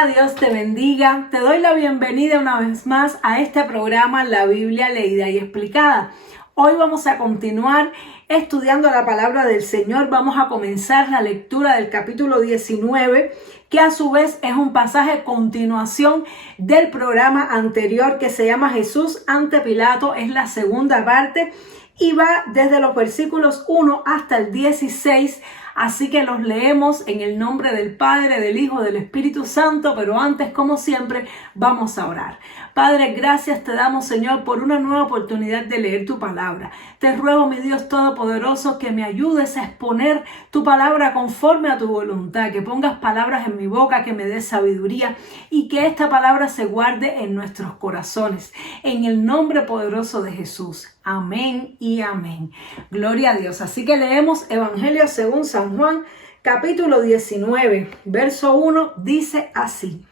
Hola, Dios te bendiga. Te doy la bienvenida una vez más a este programa La Biblia Leída y Explicada. Hoy vamos a continuar estudiando la palabra del Señor. Vamos a comenzar la lectura del capítulo 19, que a su vez es un pasaje de continuación del programa anterior que se llama Jesús ante Pilato. Es la segunda parte y va desde los versículos 1 hasta el 16. Así que los leemos en el nombre del Padre, del Hijo, del Espíritu Santo, pero antes, como siempre, vamos a orar. Padre, gracias te damos, Señor, por una nueva oportunidad de leer tu palabra. Te ruego, mi Dios Todopoderoso, que me ayudes a exponer tu palabra conforme a tu voluntad, que pongas palabras en mi boca, que me des sabiduría y que esta palabra se guarde en nuestros corazones. En el nombre poderoso de Jesús. Amén y amén. Gloria a Dios. Así que leemos Evangelio según San Juan, capítulo 19, verso 1, dice así.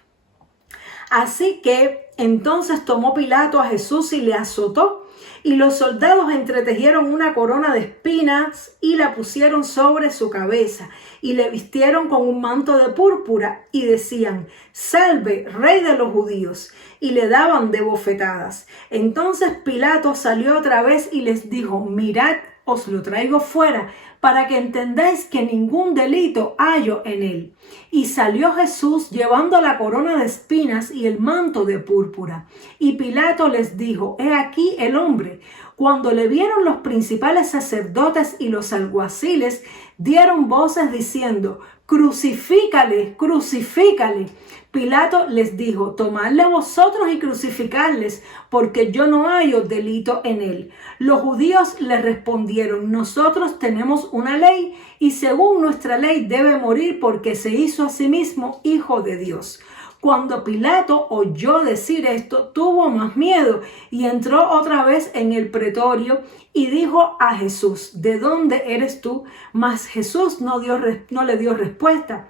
Así que entonces tomó Pilato a Jesús y le azotó, y los soldados entretejieron una corona de espinas y la pusieron sobre su cabeza, y le vistieron con un manto de púrpura, y decían: Salve, Rey de los judíos, y le daban de bofetadas. Entonces Pilato salió otra vez y les dijo: Mirad, os lo traigo fuera, para que entendáis que ningún delito hallo en él. Y salió Jesús llevando la corona de espinas y el manto de púrpura. Y Pilato les dijo: He aquí el hombre. Cuando le vieron los principales sacerdotes y los alguaciles, dieron voces diciendo: Crucifícale, crucifícale. Pilato les dijo: Tomadle vosotros y crucificadles, porque yo no hallo delito en él. Los judíos le respondieron: Nosotros tenemos una ley, y según nuestra ley debe morir, porque se hizo a sí mismo hijo de Dios. Cuando Pilato oyó decir esto, tuvo más miedo y entró otra vez en el pretorio y dijo a Jesús: ¿De dónde eres tú? Mas Jesús no le dio respuesta.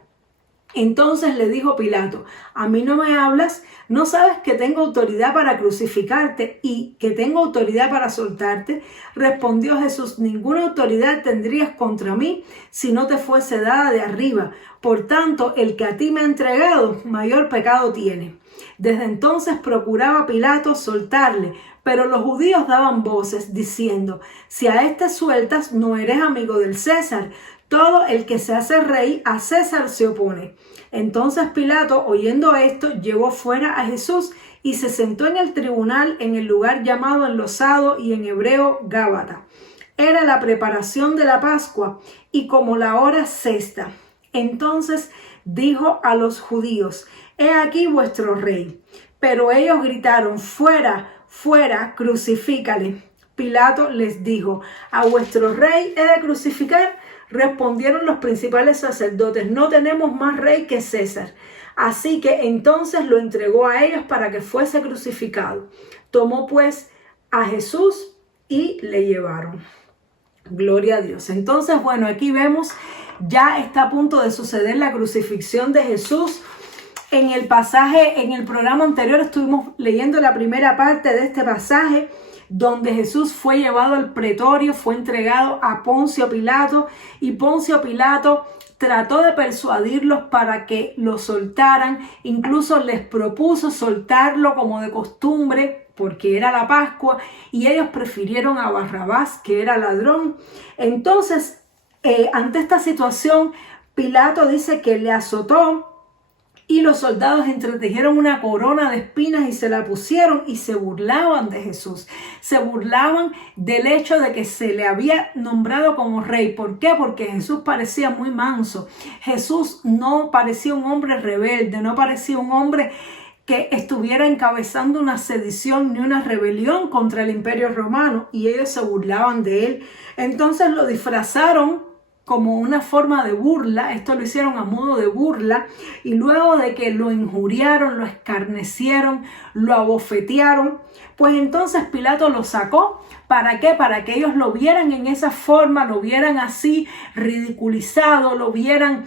Entonces le dijo Pilato: ¿A mí no me hablas? ¿No sabes que tengo autoridad para crucificarte y que tengo autoridad para soltarte? Respondió Jesús: Ninguna autoridad tendrías contra mí si no te fuese dada de arriba. Por tanto, el que a ti me ha entregado, mayor pecado tiene. Desde entonces procuraba Pilato soltarle, pero los judíos daban voces diciendo: Si a este sueltas, no eres amigo del César. Todo el que se hace rey, a César se opone. Entonces Pilato, oyendo esto, llevó fuera a Jesús y se sentó en el tribunal en el lugar llamado Enlosado y en hebreo Gábata. Era la preparación de la Pascua y como la hora sexta. Entonces dijo a los judíos: He aquí vuestro rey. Pero ellos gritaron: Fuera, fuera, crucifícale. Pilato les dijo: ¿A vuestro rey he de crucificar? Respondieron los principales sacerdotes: No tenemos más rey que César. Así que entonces lo entregó a ellos para que fuese crucificado. Tomó pues a Jesús y le llevaron. Gloria a Dios. Entonces, bueno, aquí vemos, ya está a punto de suceder la crucifixión de Jesús. En el pasaje, en el programa anterior estuvimos leyendo la primera parte de este pasaje, donde Jesús fue llevado al pretorio, fue entregado a Poncio Pilato, y Poncio Pilato trató de persuadirlos para que lo soltaran. Incluso les propuso soltarlo como de costumbre, porque era la Pascua, y ellos prefirieron a Barrabás, que era ladrón. Entonces, ante esta situación, Pilato dice que le azotó, y los soldados entretejieron una corona de espinas y se la pusieron y se burlaban de Jesús. Se burlaban del hecho de que se le había nombrado como rey. ¿Por qué? Porque Jesús parecía muy manso. Jesús no parecía un hombre rebelde, no parecía un hombre que estuviera encabezando una sedición ni una rebelión contra el Imperio Romano, y ellos se burlaban de él. Entonces lo disfrazaron como una forma de burla. Esto lo hicieron a modo de burla, y luego de que lo injuriaron, lo escarnecieron, lo abofetearon, pues entonces Pilato lo sacó. ¿Para qué? Para que ellos lo vieran en esa forma, lo vieran así ridiculizado, lo vieran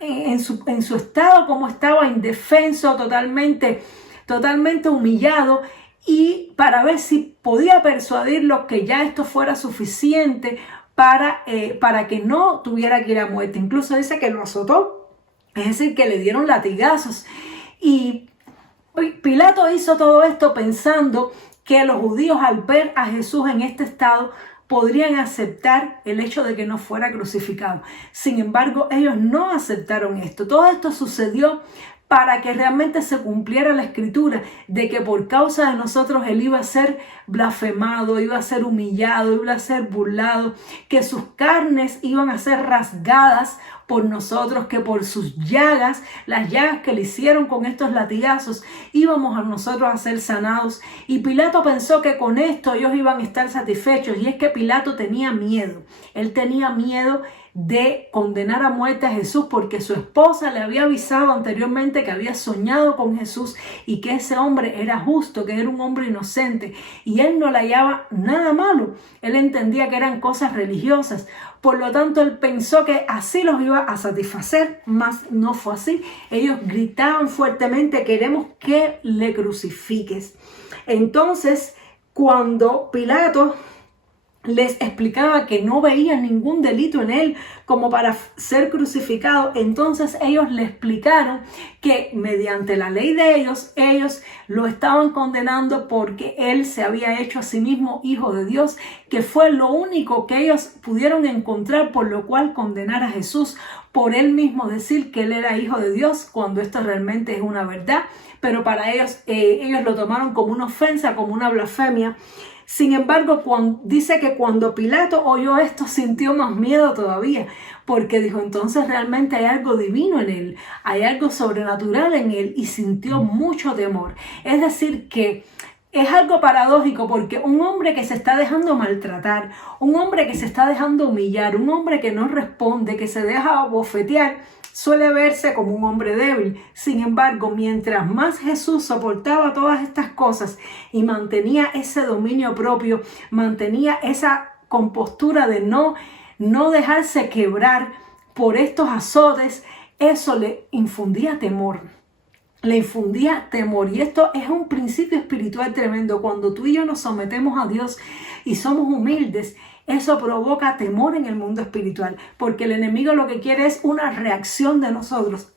en su estado, como estaba indefenso, totalmente humillado, y para ver si podía persuadirlos que ya esto fuera suficiente para que no tuviera que ir a muerte. Incluso dice que lo azotó Es decir, que le dieron latigazos. Y Pilato hizo todo esto pensando que los judíos, al ver a Jesús en este estado, podrían aceptar el hecho de que no fuera crucificado. Sin embargo, ellos no aceptaron esto. Todo esto sucedió para que realmente se cumpliera la escritura de que por causa de nosotros Él iba a ser blasfemado, iba a ser humillado, iba a ser burlado, que sus carnes iban a ser rasgadas por nosotros, que por sus llagas, las llagas que le hicieron con estos latigazos, íbamos a nosotros a ser sanados. Y Pilato pensó que con esto ellos iban a estar satisfechos, y es que Pilato tenía miedo. Él tenía miedo de condenar a muerte a Jesús, porque su esposa le había avisado anteriormente que había soñado con Jesús y que ese hombre era justo, que era un hombre inocente, y él no le hallaba nada malo. Él entendía que eran cosas religiosas. Por lo tanto, él pensó que así los iba a satisfacer, mas no fue así. Ellos gritaban fuertemente: queremos que le crucifiques. Entonces, cuando Pilato les explicaba que no veían ningún delito en él como para ser crucificado, entonces ellos le explicaron que mediante la ley de ellos lo estaban condenando porque él se había hecho a sí mismo hijo de Dios, que fue lo único que ellos pudieron encontrar por lo cual condenar a Jesús, por él mismo decir que él era hijo de Dios, cuando esto realmente es una verdad. Pero para ellos, ellos lo tomaron como una ofensa, como una blasfemia. Sin embargo, dice que cuando Pilato oyó esto, sintió más miedo todavía, porque dijo: entonces realmente hay algo divino en él, hay algo sobrenatural en él, y sintió mucho temor. Es decir, que es algo paradójico, porque un hombre que se está dejando maltratar, un hombre que se está dejando humillar, un hombre que no responde, que se deja bofetear, suele verse como un hombre débil. Sin embargo, mientras más Jesús soportaba todas estas cosas y mantenía ese dominio propio, mantenía esa compostura de no dejarse quebrar por estos azotes, eso le infundía temor. Le infundía temor. Y esto es un principio espiritual tremendo. Cuando tú y yo nos sometemos a Dios y somos humildes, eso provoca temor en el mundo espiritual, porque el enemigo lo que quiere es una reacción de nosotros.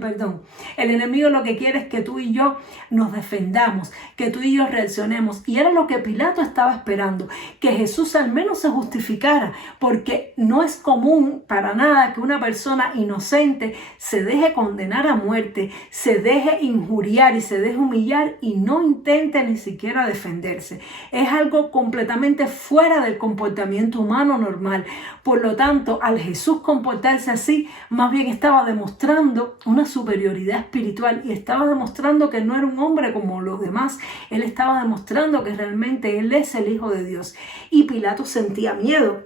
Perdón. El enemigo lo que quiere es que tú y yo nos defendamos, que tú y yo reaccionemos. Y era lo que Pilato estaba esperando, que Jesús al menos se justificara, porque no es común para nada que una persona inocente se deje condenar a muerte, se deje injuriar y se deje humillar y no intente ni siquiera defenderse. Es algo completamente fuera del comportamiento humano normal. Por lo tanto, al Jesús comportarse así, más bien estaba demostrando una superioridad espiritual, y estaba demostrando que no era un hombre como los demás. Él estaba demostrando que realmente él es el Hijo de Dios. Y Pilato sentía miedo.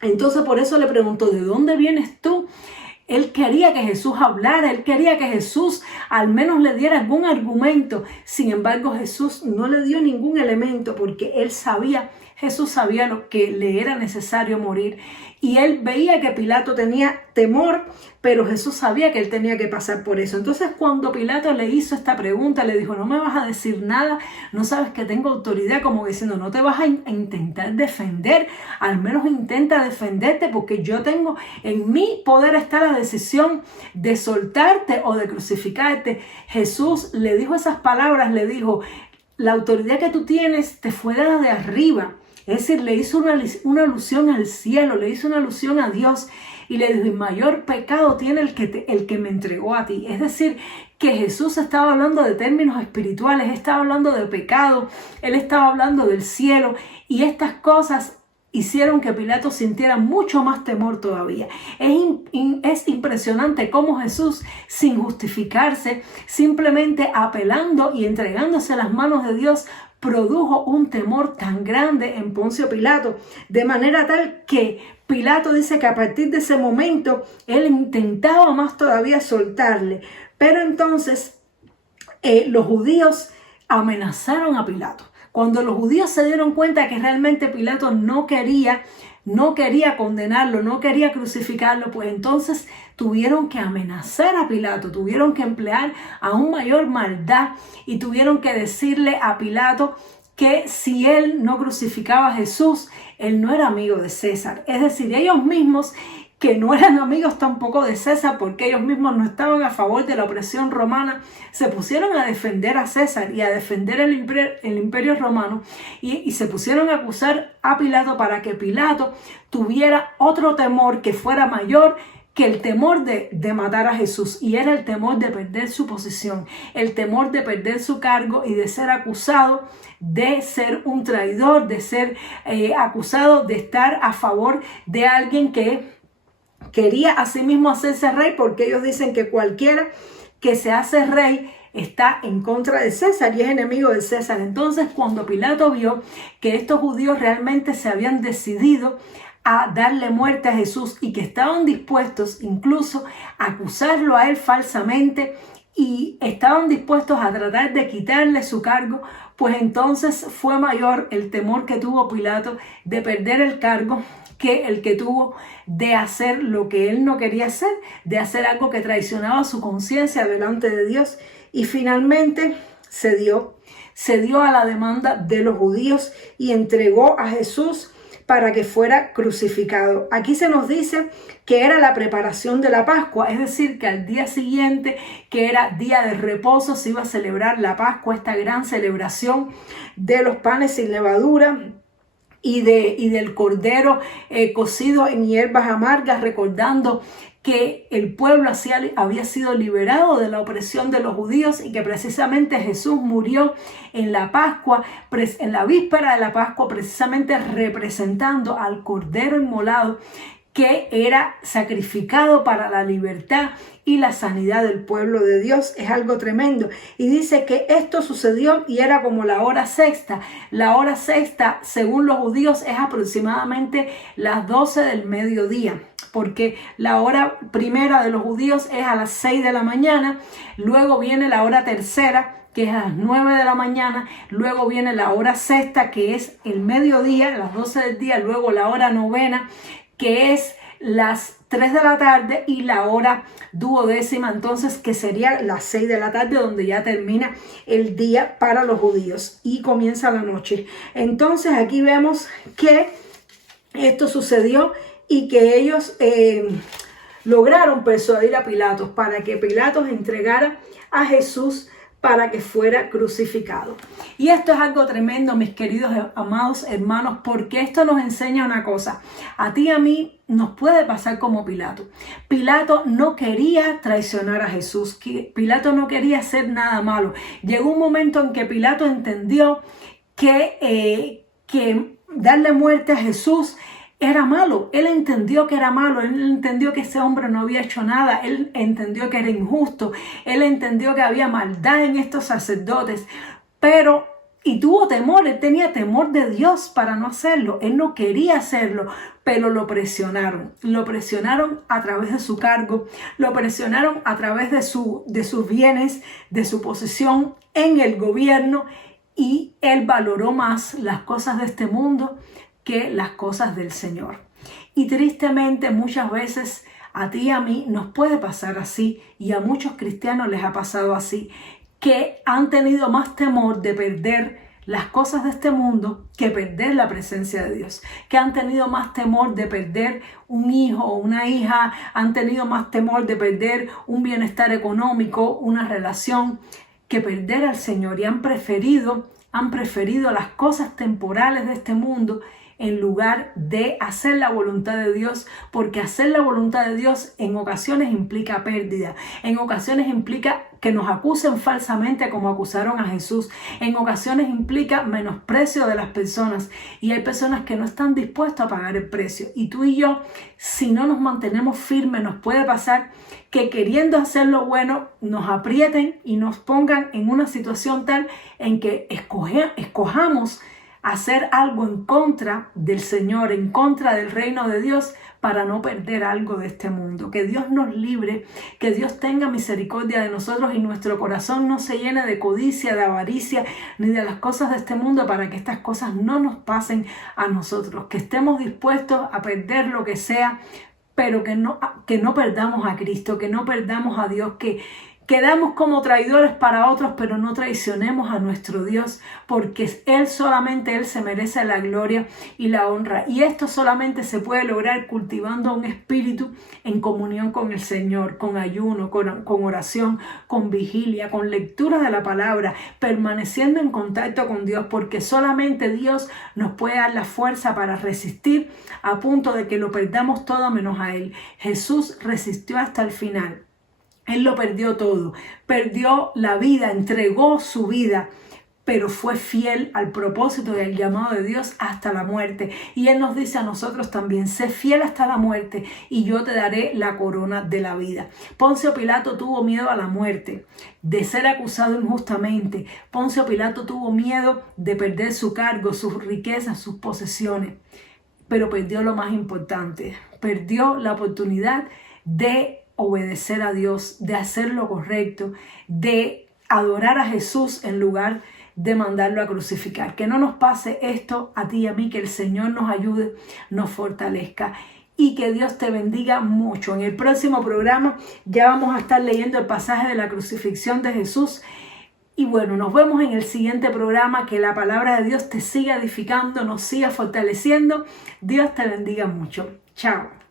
Entonces por eso le preguntó: ¿de dónde vienes tú? Él quería que Jesús hablara, él quería que Jesús al menos le diera algún argumento. Sin embargo, Jesús no le dio ningún elemento, porque Jesús sabía lo que le era necesario morir. Y él veía que Pilato tenía temor, pero Jesús sabía que él tenía que pasar por eso. Entonces, cuando Pilato le hizo esta pregunta, le dijo: ¿no me vas a decir nada? ¿No sabes que tengo autoridad? Como diciendo: ¿no te vas a intentar defender? Al menos intenta defenderte, porque yo tengo, en mi poder está la decisión de soltarte o de crucificarte. Jesús le dijo esas palabras, le dijo: la autoridad que tú tienes te fue dada de arriba. Es decir, le hizo una alusión al cielo, le hizo una alusión a Dios, y le dijo: y mayor pecado tiene el que me entregó a ti. Es decir, que Jesús estaba hablando de términos espirituales, estaba hablando de pecado, él estaba hablando del cielo, y estas cosas hicieron que Pilato sintiera mucho más temor todavía. Es impresionante cómo Jesús, sin justificarse, simplemente apelando y entregándose a las manos de Dios, produjo un temor tan grande en Poncio Pilato, de manera tal que Pilato dice que a partir de ese momento él intentaba más todavía soltarle. Pero entonces los judíos amenazaron a Pilato. Cuando los judíos se dieron cuenta que realmente Pilato no quería condenarlo, no quería crucificarlo, pues entonces tuvieron que amenazar a Pilato, tuvieron que emplear aún mayor maldad, y tuvieron que decirle a Pilato que si él no crucificaba a Jesús, él no era amigo de César. Es decir, ellos mismos que no eran amigos tampoco de César, porque ellos mismos no estaban a favor de la opresión romana, se pusieron a defender a César y a defender el imperio romano, y se pusieron a acusar a Pilato para que Pilato tuviera otro temor que fuera mayor que el temor de matar a Jesús, y era el temor de perder su posición, el temor de perder su cargo y de ser acusado de ser un traidor, de ser acusado de estar a favor de alguien que quería asimismo hacerse rey, porque ellos dicen que cualquiera que se hace rey está en contra de César y es enemigo de César. Entonces, cuando Pilato vio que estos judíos realmente se habían decidido a darle muerte a Jesús y que estaban dispuestos incluso a acusarlo a él falsamente y estaban dispuestos a tratar de quitarle su cargo, pues entonces fue mayor el temor que tuvo Pilato de perder el cargo que el que tuvo de hacer lo que él no quería hacer, de hacer algo que traicionaba su conciencia delante de Dios. Y finalmente se dio a la demanda de los judíos y entregó a Jesús para que fuera crucificado. Aquí se nos dice que era la preparación de la Pascua, es decir, que al día siguiente, que era día de reposo, se iba a celebrar la Pascua, esta gran celebración de los panes sin levadura y del cordero cocido en hierbas amargas, recordando que el pueblo había sido liberado de la opresión de los judíos y que precisamente Jesús murió en la Pascua, en la víspera de la Pascua, precisamente representando al cordero inmolado que era sacrificado para la libertad y la sanidad del pueblo de Dios. Es algo tremendo. Y dice que esto sucedió y era como la hora sexta. La hora sexta, según los judíos, es aproximadamente las 12 del mediodía, porque la hora primera de los judíos es a las 6 de la mañana, luego viene la hora tercera, que es a las 9 de la mañana, luego viene la hora sexta, que es el mediodía, las 12 del día, luego la hora novena, que es las 3 de la tarde, y la hora duodécima, entonces, que sería las 6 de la tarde, donde ya termina el día para los judíos y comienza la noche. Entonces aquí vemos que esto sucedió y que ellos lograron persuadir a Pilatos para que Pilatos entregara a Jesús para que fuera crucificado. Y esto es algo tremendo, mis queridos amados hermanos, porque esto nos enseña una cosa. A ti y a mí nos puede pasar como Pilato. Pilato no quería traicionar a Jesús. Pilato no quería hacer nada malo. Llegó un momento en que Pilato entendió que darle muerte a Jesús era malo. Él entendió que era malo, él entendió que ese hombre no había hecho nada, él entendió que era injusto, él entendió que había maldad en estos sacerdotes, y tuvo temor, él tenía temor de Dios para no hacerlo, él no quería hacerlo, pero lo presionaron a través de su cargo, lo presionaron a través de sus bienes, de su posición en el gobierno, y él valoró más las cosas de este mundo que las cosas del Señor. Y tristemente muchas veces a ti y a mí nos puede pasar así, y a muchos cristianos les ha pasado así, que han tenido más temor de perder las cosas de este mundo que perder la presencia de Dios, que han tenido más temor de perder un hijo o una hija, han tenido más temor de perder un bienestar económico, una relación, que perder al Señor, y han preferido las cosas temporales de este mundo en lugar de hacer la voluntad de Dios, porque hacer la voluntad de Dios en ocasiones implica pérdida, en ocasiones implica que nos acusen falsamente como acusaron a Jesús, en ocasiones implica menosprecio de las personas, y hay personas que no están dispuestas a pagar el precio, y tú y yo, si no nos mantenemos firmes, nos puede pasar que queriendo hacer lo bueno nos aprieten y nos pongan en una situación tal en que escojamos hacer algo en contra del Señor, en contra del reino de Dios, para no perder algo de este mundo. Que Dios nos libre, que Dios tenga misericordia de nosotros y nuestro corazón no se llene de codicia, de avaricia, ni de las cosas de este mundo, para que estas cosas no nos pasen a nosotros. Que estemos dispuestos a perder lo que sea, pero que no perdamos a Cristo, que no perdamos a Dios, que Quedamos como traidores para otros, pero no traicionemos a nuestro Dios, porque solamente Él se merece la gloria y la honra. Y esto solamente se puede lograr cultivando un espíritu en comunión con el Señor, con ayuno, con oración, con vigilia, con lectura de la palabra, permaneciendo en contacto con Dios, porque solamente Dios nos puede dar la fuerza para resistir a punto de que lo perdamos todo menos a Él. Jesús resistió hasta el final. Él lo perdió todo, perdió la vida, entregó su vida, pero fue fiel al propósito y al llamado de Dios hasta la muerte. Y Él nos dice a nosotros también, sé fiel hasta la muerte y yo te daré la corona de la vida. Poncio Pilato tuvo miedo a la muerte, de ser acusado injustamente. Poncio Pilato tuvo miedo de perder su cargo, sus riquezas, sus posesiones, pero perdió lo más importante, perdió la oportunidad de obedecer a Dios, de hacer lo correcto, de adorar a Jesús en lugar de mandarlo a crucificar. Que no nos pase esto a ti y a mí, que el Señor nos ayude, nos fortalezca y que Dios te bendiga mucho. En el próximo programa ya vamos a estar leyendo el pasaje de la crucifixión de Jesús. Y bueno, nos vemos en el siguiente programa. Que la palabra de Dios te siga edificando, nos siga fortaleciendo. Dios te bendiga mucho. Chao.